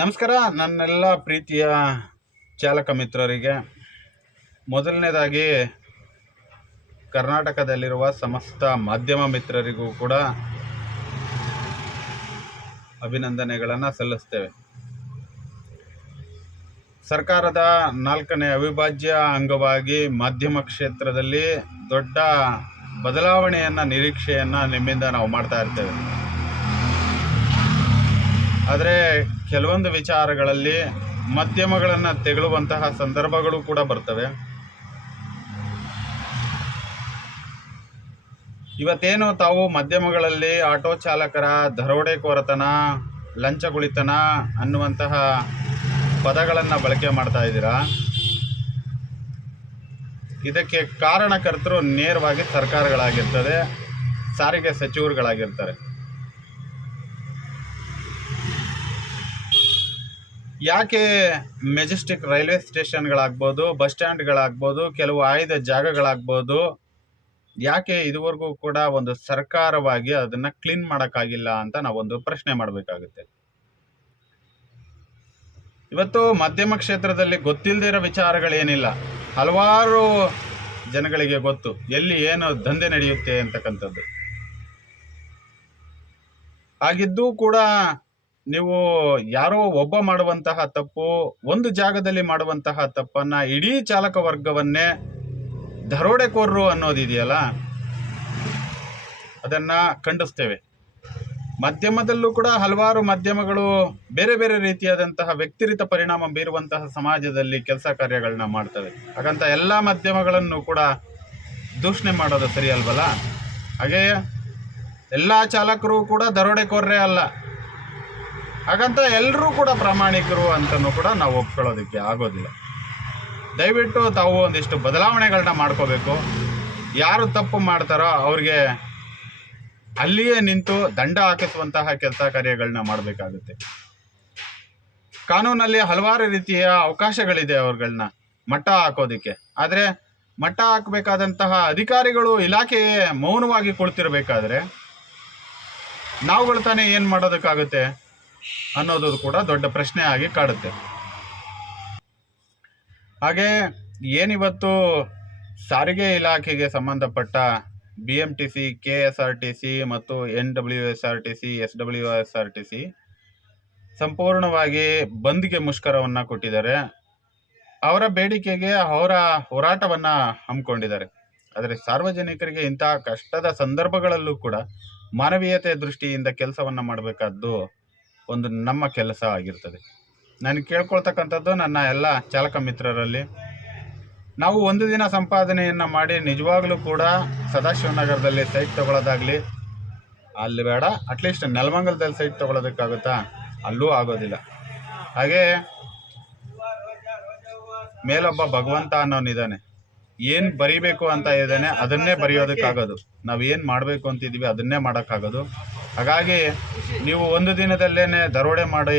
ನಮಸ್ಕಾರ, ನನ್ನೆಲ್ಲ ಪ್ರೀತಿಯ ಚಾಲಕ ಮಿತ್ರರಿಗೆ. ಮೊದಲನೇದಾಗಿ, ಕರ್ನಾಟಕದಲ್ಲಿರುವ ಸಮಸ್ತ ಮಾಧ್ಯಮ ಮಿತ್ರರಿಗೂ ಕೂಡ ಅಭಿನಂದನೆಗಳನ್ನು ಸಲ್ಲಿಸ್ತೇವೆ. ಸರ್ಕಾರದ ನಾಲ್ಕನೇ ಅವಿಭಾಜ್ಯ ಅಂಗವಾಗಿ ಮಾಧ್ಯಮ ಕ್ಷೇತ್ರದಲ್ಲಿ ದೊಡ್ಡ ಬದಲಾವಣೆಯನ್ನು, ನಿರೀಕ್ಷೆಯನ್ನು ನಿಮ್ಮಿಂದ ನಾವು ಮಾಡ್ತಾ ಇರ್ತೇವೆ. ಆದರೆ ಕೆಲವೊಂದು ವಿಚಾರಗಳಲ್ಲಿ ಮಾಧ್ಯಮಗಳನ್ನು ತೆಗಳುವಂತಹ ಸಂದರ್ಭಗಳು ಕೂಡ ಬರ್ತವೆ. ಇವತ್ತೇನು ತಾವು ಮಾಧ್ಯಮಗಳಲ್ಲಿ ಆಟೋ ಚಾಲಕರ ದರೋಡೆಕೋರತನ ಲಂಚಗುಳಿತನ ಅನ್ನುವಂತಹ ಪದಗಳನ್ನು ಬಳಕೆ ಮಾಡ್ತಾ ಇದ್ದೀರಾ? ಇದಕ್ಕೆ ಕಾರಣಕರ್ತರು ನೇರವಾಗಿ ಸರ್ಕಾರಗಳಾಗಿರ್ತದೆ, ಸಾರಿಗೆ ಸಚಿವರುಗಳಾಗಿರ್ತಾರೆ. ಯಾಕೆ ಮೆಜೆಸ್ಟಿಕ್ ರೈಲ್ವೆ ಸ್ಟೇಷನ್ಗಳಾಗ್ಬೋದು, ಬಸ್ ಸ್ಟ್ಯಾಂಡ್ಗಳಾಗ್ಬೋದು, ಕೆಲವು ಆಯ್ದ ಜಾಗಗಳಾಗ್ಬೋದು, ಯಾಕೆ ಇದುವರೆಗೂ ಕೂಡ ಒಂದು ಸರ್ಕಾರವಾಗಿ ಅದನ್ನು ಕ್ಲೀನ್ ಮಾಡೋಕ್ಕಾಗಿಲ್ಲ ಅಂತ ನಾವೊಂದು ಪ್ರಶ್ನೆ ಮಾಡಬೇಕಾಗುತ್ತೆ. ಇವತ್ತು ಮಾಧ್ಯಮ ಕ್ಷೇತ್ರದಲ್ಲಿ ಗೊತ್ತಿಲ್ಲದಿರೋ ವಿಚಾರಗಳೇನಿಲ್ಲ. ಹಲವಾರು ಜನಗಳಿಗೆ ಗೊತ್ತು, ಎಲ್ಲಿ ಏನು ದಂಧೆ ನಡೆಯುತ್ತೆ ಅಂತಕ್ಕಂಥದ್ದು. ಹಾಗಿದ್ದೂ ಕೂಡ ನೀವು ಯಾರೋ ಒಬ್ಬ ಮಾಡುವಂತಹ ತಪ್ಪು, ಒಂದು ಜಾಗದಲ್ಲಿ ಮಾಡುವಂತಹ ತಪ್ಪನ್ನ ಇಡೀ ಚಾಲಕ ವರ್ಗವನ್ನೇ ದರೋಡೆಕೋರರು ಅನ್ನೋದಿದೆಯಲ್ಲ, ಅದನ್ನ ಖಂಡಿಸ್ತೇವೆ. ಮಾಧ್ಯಮದಲ್ಲೂ ಕೂಡ ಹಲವಾರು ಮಾಧ್ಯಮಗಳು ಬೇರೆ ಬೇರೆ ರೀತಿಯಾದಂತಹ ವ್ಯಕ್ತಿರಿತ ಪರಿಣಾಮ ಬೀರುವಂತಹ ಸಮಾಜದಲ್ಲಿ ಕೆಲಸ ಕಾರ್ಯಗಳನ್ನ ಮಾಡ್ತವೆ. ಹಾಗಂತ ಎಲ್ಲ ಮಾಧ್ಯಮಗಳನ್ನು ಕೂಡ ದೂಷಣೆ ಮಾಡೋದು ಸರಿ ಅಲ್ವಲ್ಲ ಹಾಗೆಯೇ ಎಲ್ಲ ಚಾಲಕರು ಕೂಡ ದರೋಡೆಕೋರರೇ ಅಲ್ಲ. ಹಾಗಂತ ಎಲ್ಲರೂ ಕೂಡ ಪ್ರಾಮಾಣಿಕರು ಅಂತಲೂ ಕೂಡ ನಾವು ಒಪ್ಕೊಳ್ಳೋದಕ್ಕೆ ಆಗೋದಿಲ್ಲ. ದಯವಿಟ್ಟು ತಾವು ಒಂದಿಷ್ಟು ಬದಲಾವಣೆಗಳನ್ನ ಮಾಡ್ಕೋಬೇಕು. ಯಾರು ತಪ್ಪು ಮಾಡ್ತಾರೋ ಅವ್ರಿಗೆ ಅಲ್ಲಿಯೇ ನಿಂತು ದಂಡ ಹಾಕಿಸುವಂತಹ ಕೆಲಸ ಕಾರ್ಯಗಳನ್ನ ಮಾಡಬೇಕಾಗುತ್ತೆ. ಕಾನೂನಲ್ಲಿ ಹಲವಾರು ರೀತಿಯ ಅವಕಾಶಗಳಿದೆ ಅವ್ರಗಳನ್ನ ಮಟ್ಟ ಹಾಕೋದಕ್ಕೆ. ಆದರೆ ಮಟ್ಟ ಹಾಕಬೇಕಾದಂತಹ ಅಧಿಕಾರಿಗಳು ಇಲಾಖೆಯೇ ಮೌನವಾಗಿ ಕುಳಿತಿರಬೇಕಾದ್ರೆ ನಾವುಗಳು ತಾನೇ ಏನು ಮಾಡೋದಕ್ಕಾಗುತ್ತೆ? ಅನ್ನೋದು ಕೂಡ ದೊಡ್ಡ ಪ್ರಶ್ನೆ ಆಗಿ ಕಾಡುತ್ತೆ. ಹಾಗೆ ಏನಿವತ್ತು ಸಾರಿಗೆ ಇಲಾಖೆಗೆ ಸಂಬಂಧಪಟ್ಟ B M T C K S R T C ಮತ್ತು N W S R T C S W S R T C ಸಂಪೂರ್ಣವಾಗಿ ಬಂದ್ಗೆ ಮುಷ್ಕರವನ್ನು ಕೊಟ್ಟಿದ್ದಾರೆ. ಅವರ ಬೇಡಿಕೆಗೆ ಅವರ ಹೋರಾಟವನ್ನು ಹಮ್ಮಿಕೊಂಡಿದ್ದಾರೆ. ಆದರೆ ಸಾರ್ವಜನಿಕರಿಗೆ ಇಂತಹ ಕಷ್ಟದ ಸಂದರ್ಭಗಳಲ್ಲೂ ಕೂಡ ಮಾನವೀಯತೆ ದೃಷ್ಟಿಯಿಂದ ಕೆಲಸವನ್ನು ಮಾಡಬೇಕಾದ್ದು ಒಂದು ನಮ್ಮ ಕೆಲಸ ಆಗಿರ್ತದೆ. ನಾನು ಕೇಳ್ಕೊಳ್ತಕ್ಕಂಥದ್ದು ನನ್ನ ಎಲ್ಲ ಚಾಲಕ ಮಿತ್ರರಲ್ಲಿ. ನಾವು ಒಂದು ದಿನ ಸಂಪಾದನೆಯನ್ನು ಮಾಡಿ ನಿಜವಾಗಲೂ ಕೂಡ ಸದಾಶಿವನಗರದಲ್ಲಿ ಸೈಟ್ ತಗೊಳ್ಳೋದಾಗಲಿ, ಅಲ್ಲಿ ಬೇಡ ಅಟ್ಲೀಸ್ಟ್ ನೆಲಮಂಗಲದಲ್ಲಿ ಸೈಟ್ ತಗೊಳ್ಳೋದಕ್ಕಾಗುತ್ತಾ? ಅಲ್ಲೂ ಆಗೋದಿಲ್ಲ. ಹಾಗೆ, ಮೇಲೊಬ್ಬ ಭಗವಂತ ಅನ್ನೋನಿದ್ದಾನೆ. ಏನು ಬರಿಬೇಕು ಅಂತ ಇದ್ದಾನೆ, ಅದನ್ನೇ ಬರೆಯೋದಕ್ಕಾಗೋದು. ನಾವು ಏನು ಮಾಡಬೇಕು ಅಂತಿದ್ದೀವಿ ಅದನ್ನೇ ಮಾಡೋಕ್ಕಾಗೋದು. ಹಾಗಾಗಿ ನೀವು ಒಂದು ದಿನದಲ್ಲೇನೆ ದರೋಡೆ ಮಾಡಿ,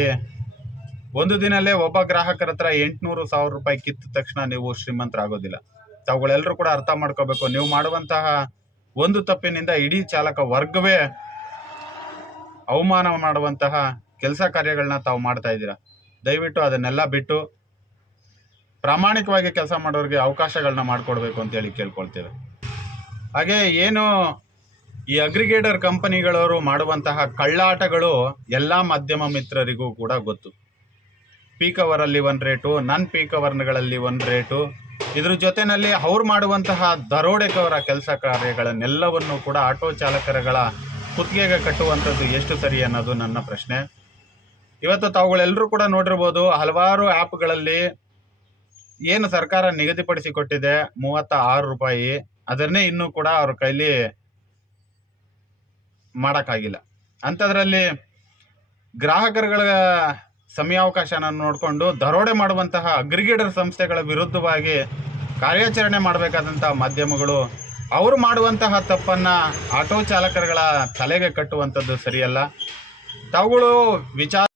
ಒಂದು ದಿನಲ್ಲೇ ಒಬ್ಬ ಗ್ರಾಹಕರ ಹತ್ರ ಎಂಟುನೂರು ಸಾವಿರ ರೂಪಾಯಿ ಕಿತ್ತ ತಕ್ಷಣ ನೀವು ಶ್ರೀಮಂತರಾಗೋದಿಲ್ಲ. ತಾವುಗಳೆಲ್ಲರೂ ಕೂಡ ಅರ್ಥ ಮಾಡ್ಕೋಬೇಕು, ನೀವು ಮಾಡುವಂತಹ ಒಂದು ತಪ್ಪಿನಿಂದ ಇಡೀ ಚಾಲಕ ವರ್ಗವೇ ಅವಮಾನ ಮಾಡುವಂತಹ ಕೆಲಸ ಕಾರ್ಯಗಳನ್ನ ತಾವು ಮಾಡ್ತಾ ಇದ್ದೀರಾ? ದಯವಿಟ್ಟು ಅದನ್ನೆಲ್ಲ ಬಿಟ್ಟು ಪ್ರಾಮಾಣಿಕವಾಗಿ ಕೆಲಸ ಮಾಡೋರಿಗೆ ಅವಕಾಶಗಳನ್ನ ಮಾಡಿಕೊಡ್ಬೇಕು ಅಂತೇಳಿ ಕೇಳ್ಕೊಳ್ತೇವೆ. ಹಾಗೆ ಏನು ಈ ಅಗ್ರಿಗೇಟರ್ ಕಂಪನಿಗಳವರು ಮಾಡುವಂತಹ ಕಳ್ಳಾಟಗಳು ಎಲ್ಲ ಮಾಧ್ಯಮ ಮಿತ್ರರಿಗೂ ಕೂಡ ಗೊತ್ತು. ಪೀಕ್ ಅವರಲ್ಲಿ ಒಂದು ರೇಟು ನನ್ನ ಪೀಕ್ ಅವರ್ಗಳಲ್ಲಿ ಒಂದು ರೇಟು. ಇದ್ರ ಜೊತೆಯಲ್ಲಿ ಅವ್ರು ಮಾಡುವಂತಹ ದರೋಡೆಕವರ ಕೆಲಸ ಕಾರ್ಯಗಳನ್ನೆಲ್ಲವನ್ನು ಕೂಡ ಆಟೋ ಚಾಲಕರಗಳ ಕುತ್ತಿಗೆಗೆ ಕಟ್ಟುವಂಥದ್ದು ಎಷ್ಟು ಸರಿ ಅನ್ನೋದು ನನ್ನ ಪ್ರಶ್ನೆ. ಇವತ್ತು ತಾವುಗಳೆಲ್ಲರೂ ಕೂಡ ನೋಡಿರ್ಬೋದು, ಹಲವಾರು ಆ್ಯಪ್ಗಳಲ್ಲಿ ಏನು ಸರ್ಕಾರ ನಿಗದಿಪಡಿಸಿಕೊಟ್ಟಿದೆ ಮೂವತ್ತ ಆರು ರೂಪಾಯಿ, ಅದನ್ನೇ ಇನ್ನೂ ಕೂಡ ಅವ್ರ ಕೈಲಿ ಮಾಡೋಕ್ಕಾಗಿಲ್ಲ. ಅಂಥದ್ರಲ್ಲಿ ಗ್ರಾಹಕರುಗಳ ಸಮಯಾವಕಾಶನ ನೋಡಿಕೊಂಡು ದರೋಡೆ ಮಾಡುವಂತಹ ಅಗ್ರಿಗೇಟರ್ ಸಂಸ್ಥೆಗಳ ವಿರುದ್ಧವಾಗಿ ಕಾರ್ಯಾಚರಣೆ ಮಾಡಬೇಕಾದಂತಹ ಮಾಧ್ಯಮಗಳು ಅವರು ಮಾಡುವಂತಹ ತಪ್ಪನ್ನು ಆಟೋ ಚಾಲಕರುಗಳ ತಲೆಗೆ ಕಟ್ಟುವಂಥದ್ದು ಸರಿಯಲ್ಲ. ತಾವುಗಳು ವಿಚಾರ